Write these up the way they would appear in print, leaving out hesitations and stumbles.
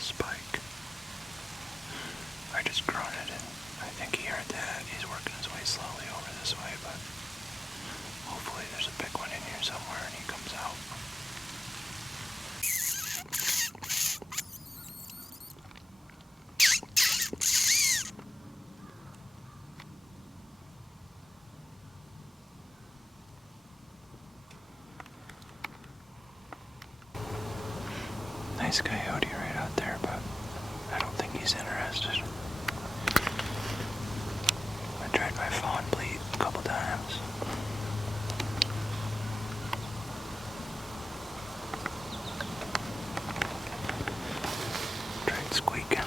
spike. I just grunted, and I think he heard that. He's working his way slowly over this way, but hopefully there's a big one in here somewhere and he comes out. Nice coyote right out there, but I don't think he's interested. I tried my fawn bleat a couple times. Tried squeaking.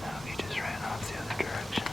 No, he just ran off the other direction.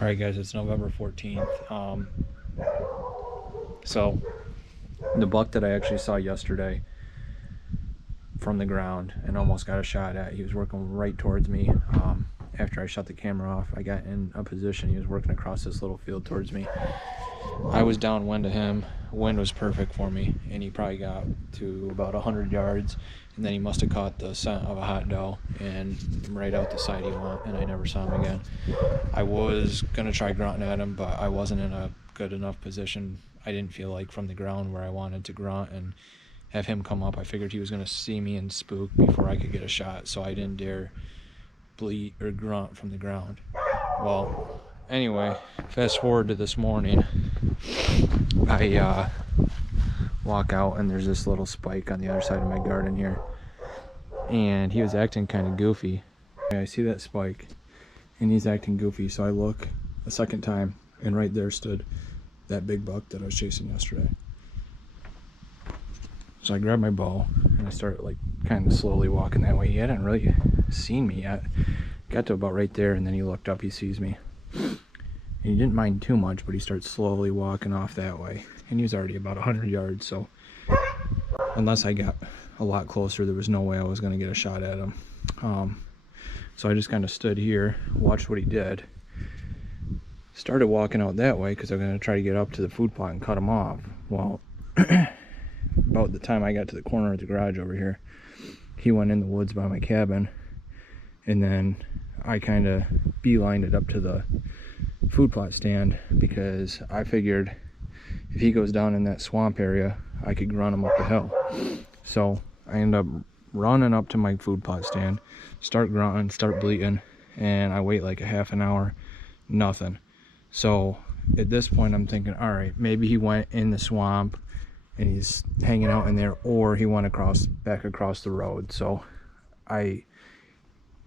Alright guys, it's November 14th. So the buck that I actually saw yesterday from the ground and almost got a shot at, he was working right towards me. After I shut the camera off, I got in a position. He was working across this little field towards me. I was downwind of him. Wind was perfect for me, and he probably got to about 100 yards, and then he must have caught the scent of a hot doe, and right out the side he went, and I never saw him again. I was gonna try grunting at him, but I wasn't in a good enough position. I didn't feel like from the ground where I wanted to grunt and have him come up. I figured he was gonna see me and spook before I could get a shot, so I didn't dare bleat or grunt from the ground. Well, anyway, fast forward to this morning. I walk out and there's this little spike on the other side of my garden here, and he was acting kind of goofy. I see that spike and he's acting goofy, so I look a second time and right there stood that big buck that I was chasing yesterday. So I grabbed my bow and I started like kind of slowly walking that way. He hadn't really seen me yet. Got to about right there and then he looked up, he sees me. And he didn't mind too much, but he started slowly walking off that way. And he was already about 100 yards, so unless I got a lot closer, there was no way I was going to get a shot at him. So I just kind of stood here, watched what he did. Started walking out that way because I'm going to try to get up to the food plot and cut him off. Well, about the time I got to the corner of the garage over here, he went in the woods by my cabin, and then I kind of beelined it up to the food plot stand because I figured if he goes down in that swamp area, I could run him up the hill. So I end up running up to my food plot stand, start grunting, start bleating, and I wait like a half an hour, nothing. So at this point I'm thinking, all right, maybe he went in the swamp and he's hanging out in there, or he went back across the road. So I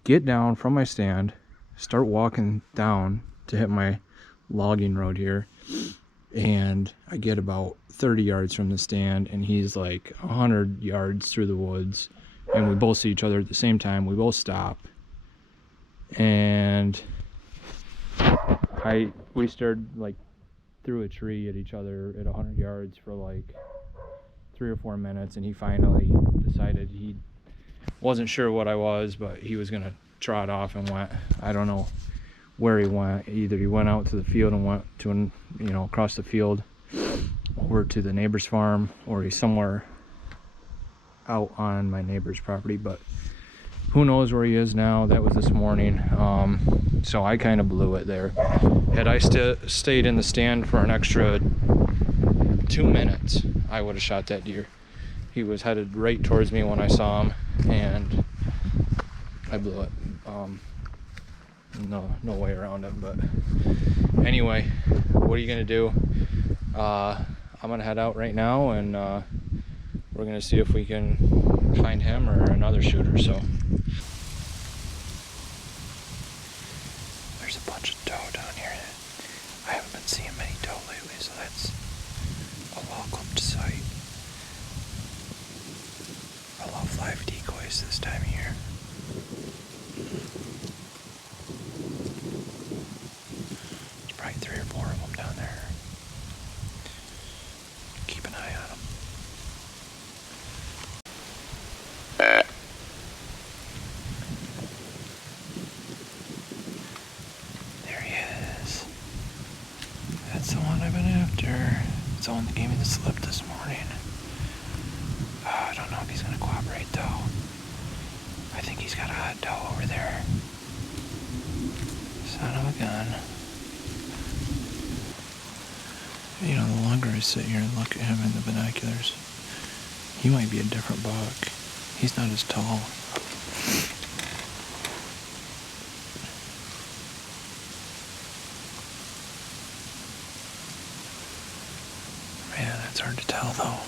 get down from my stand, start walking down to hit my logging road here, and I get about 30 yards from the stand, and he's like 100 yards through the woods, and we both see each other at the same time. We both stop, and we stared like through a tree at each other at 100 yards for like 3 or 4 minutes, and he finally decided he wasn't sure what I was, but he was gonna trot off and went. I don't know where he went. Either he went out to the field and went to across the field over to the neighbor's farm, or he's somewhere out on my neighbor's property, but who knows where he is now. That was this morning. So I kind of blew it there. Had I stayed in the stand for an extra 2 minutes, I would have shot that deer. He was headed right towards me when I saw him, and I blew it. No way around it. But anyway, what are you gonna do? I'm gonna head out right now, and we're gonna see if we can find him or another shooter. So there's a bunch of doe down here. I haven't been seeing many doe lately, so that's a welcomed sight. I love live decoys this time of year. There's probably 3 or 4 of them down there. Keep an eye on them. There he is. That's the one I've been after. It's the one that gave me the slip this morning. I don't know if he's gonna cooperate though. I think he's got a hot doe over there. Son of a gun. You know, the longer I sit here and look at him in the binoculars, he might be a different buck. He's not as tall. Man, that's hard to tell though.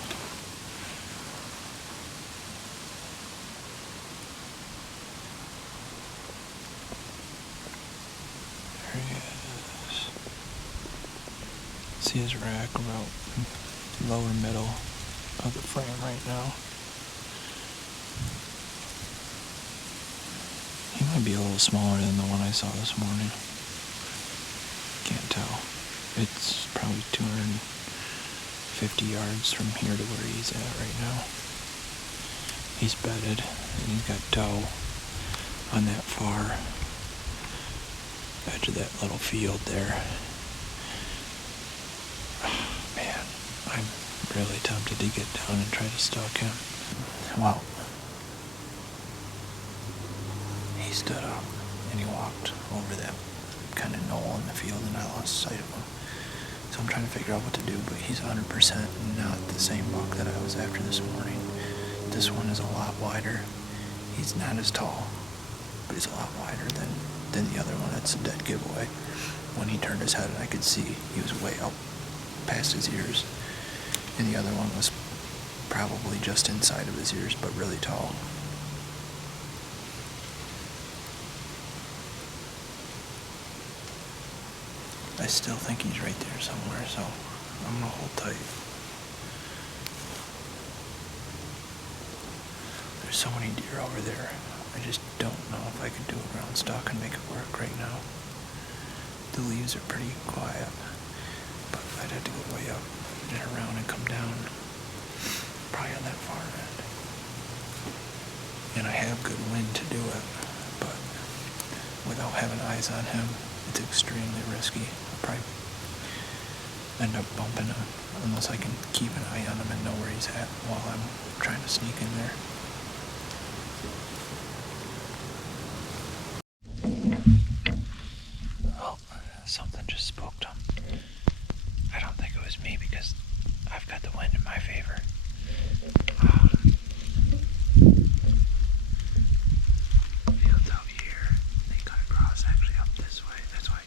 There he is. See his rack about lower middle of the frame right now. He might be a little smaller than the one I saw this morning. Can't tell. It's probably 250 yards from here to where he's at right now. He's bedded, and he's got doe on that far edge of that little field there. Man, I'm really tempted to get down and try to stalk him. Well, he stood up and he walked over that kind of knoll in the field, and I lost sight of him. So I'm trying to figure out what to do, but he's 100% not the same buck that I was after this morning. This one is a lot wider. He's not as tall, but he's a lot wider than the other one. That's a dead giveaway. When he turned his head, I could see he was way up past his ears, and the other one was probably just inside of his ears, but really tall. I still think he's right there somewhere, so I'm gonna hold tight. There's so many deer over there. I just don't know if I could do a ground stalk and make it work right now. The leaves are pretty quiet, but I'd have to go way up and around and come down, probably on that far end. And I have good wind to do it, but without having eyes on him, it's extremely risky. I'll probably end up bumping him unless I can keep an eye on him and know where he's at while I'm trying to sneak in there. Oh, something just spooked him. I don't think it was me because I've got the wind in my favor. Fields out here. They cut across actually up this way. That's why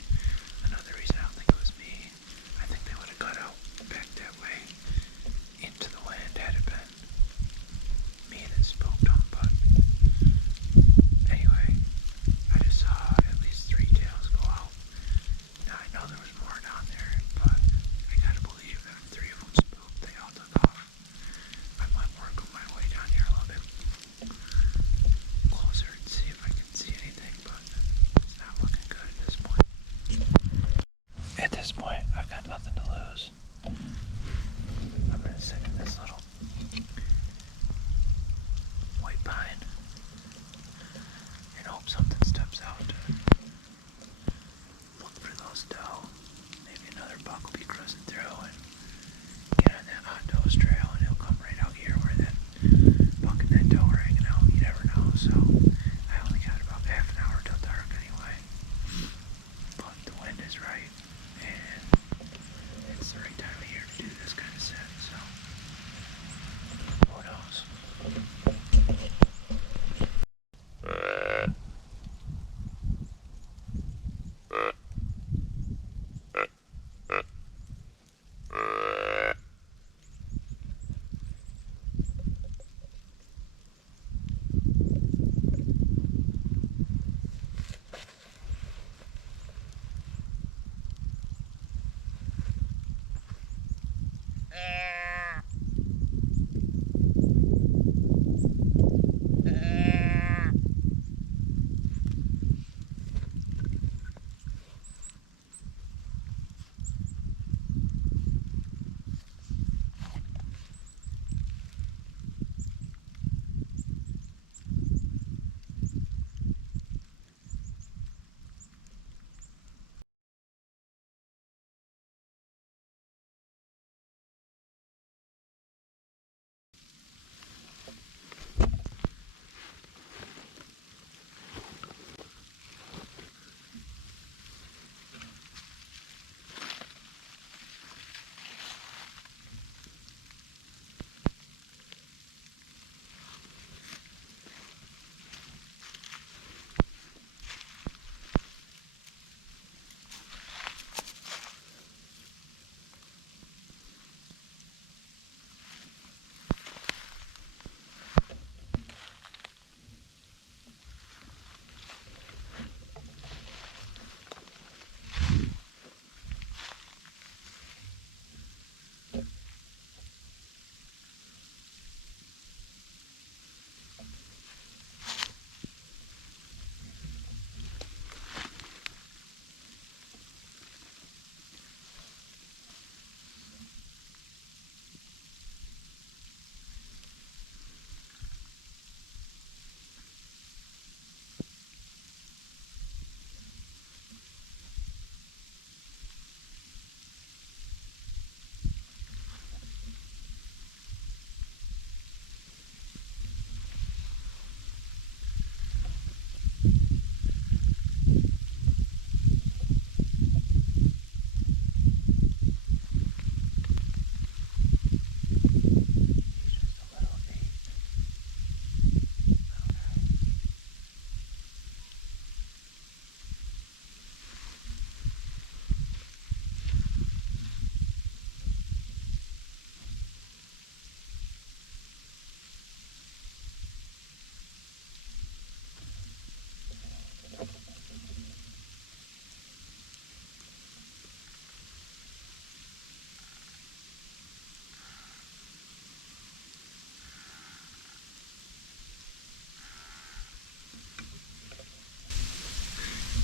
another reason I don't think it was me. I think they would have cut out back that way into the wind. so I only got about half an hour till dark anyway. But the wind is right, and it's the right time of year to do this kind of set, so who knows?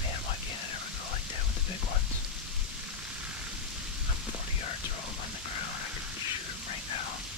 Man, why can't it ever go like that with the big ones? I'm 40 yards or over on the ground. I can shoot them right now.